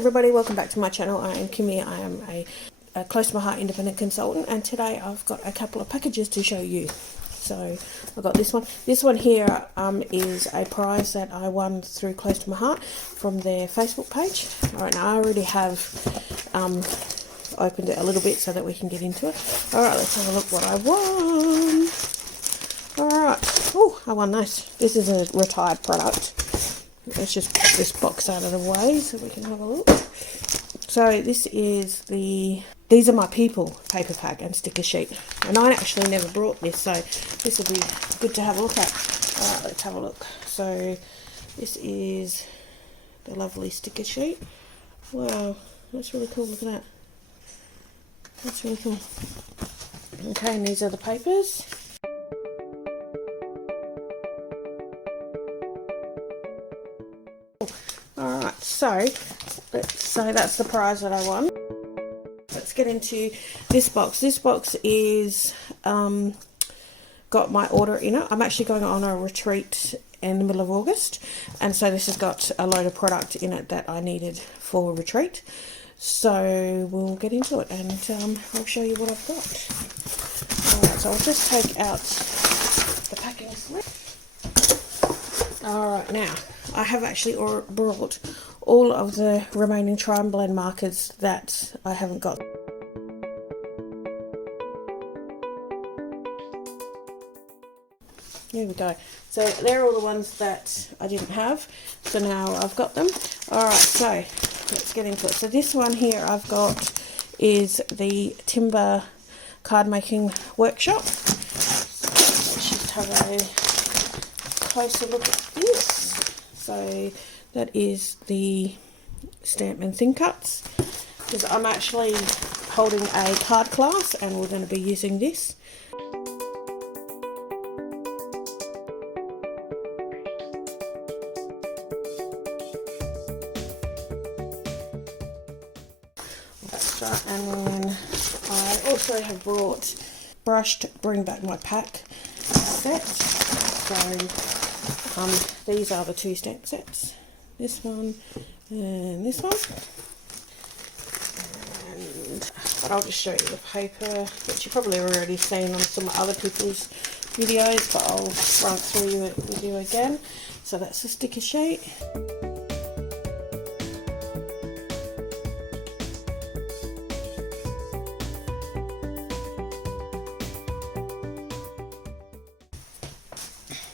everybody, welcome back to my channel. I am Kimmy. I am a close to my heart independent consultant, and today I've got a couple of packages to show you. So I've got this one. This one here is a prize that I won through Close to My Heart from their Facebook page. Alright, now I already have opened it a little bit so that we can get into it. Alright, let's have a look what I won. Alright, oh, I won this. This is a retired product. Let's just put this box out of the way so we can have a look. So this is These Are My People paper pack and sticker sheet. And I actually never brought this, so this will be good to have a look at. Alright, let's have a look. So this is the lovely sticker sheet. Wow, that's really cool. Look at that. That's really cool. Okay, and these are the papers. Alright, so let's say that's the prize that I won. Let's get into this box. This box is got my order in it. I'm actually going on a retreat in the middle of August, and so this has got a load of product in it that I needed for a retreat. So we'll get into it, and I'll show you what I've got. Alright, so I'll just take out the packing slip. Alright, now I have actually brought all of the remaining try and blend markers that I haven't got. Here we go. So they're all the ones that I didn't have. So now I've got them. Alright, so let's get into it. So this one here I've got is the Timber card making workshop. So let's just have a closer look at this. So that is the stamp and thin cuts, because I'm actually holding a card class and we're going to be using this. And then I also have brought brushed Bring Back My Pack set. So these are the two stamp sets. This one and this one. But I'll just show you the paper, which you've probably already seen on some other people's videos, but I'll run through it with you again. So that's the sticker sheet.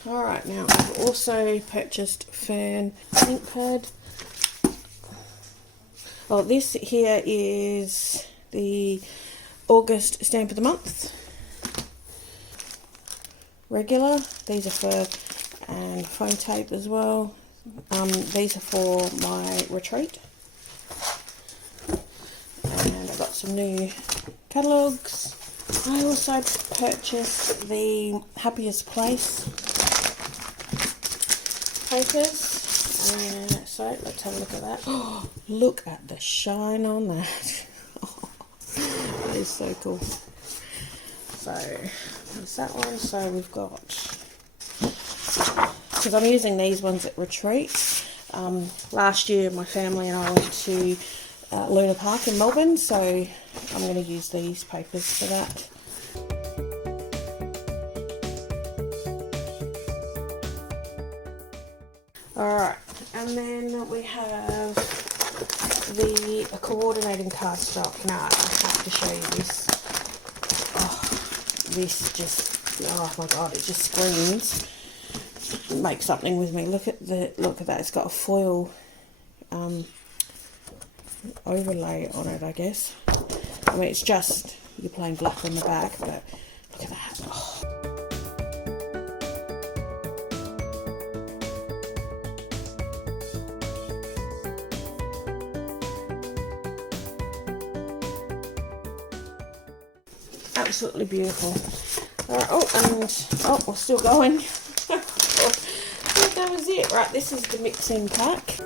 Alright, now I've also purchased Fern ink pad. Well, this here is the August stamp of the month. Regular. These are for, and foam tape as well. These are for my retreat. And I got some new catalogues. I also purchased the Happiest place papers, so let's have a look at that. Oh, look at the shine on that. Oh, that is so cool. So there's that one. So we've got, because I'm using these ones at retreats. Last year my family and I went to Luna Park in Melbourne, so I'm going to use these papers for that. Alright, and then we have the coordinating cardstock. Now I have to show you this. Oh, this just, oh my god, it just screams. Make something with me. Look at that. It's got a foil overlay on it, I guess. I mean, it's just, you're plain black on the back, but look at that. Oh. Absolutely beautiful. Alright, oh, we're still going. I think that was it. Right, this is the mixing pack.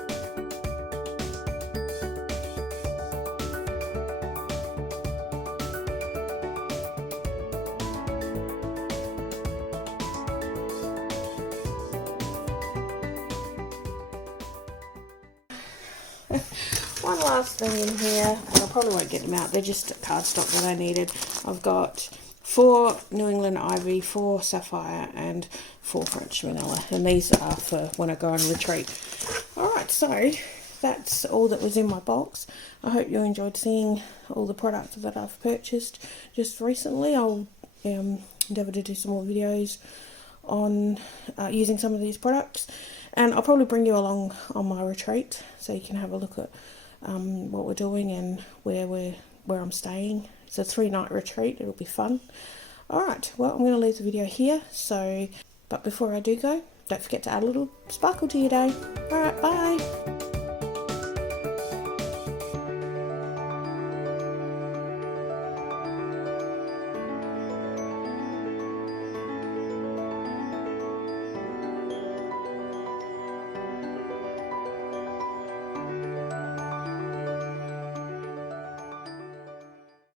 one last thing in here, and I probably won't get them out, they're just cardstock that I needed. I've got 4 New England Ivy, 4 Sapphire, and 4 French Vanilla, and these are for when I go on retreat. Alright, so that's all that was in my box. I hope you enjoyed seeing all the products that I've purchased just recently. I'll endeavour to do some more videos on using some of these products, and I'll probably bring you along on my retreat so you can have a look at what we're doing and where I'm staying. It's a 3-night retreat. It'll be fun. Alright, well, I'm going to leave the video here, but before I do go, don't forget to add a little sparkle to your day. Alright, bye!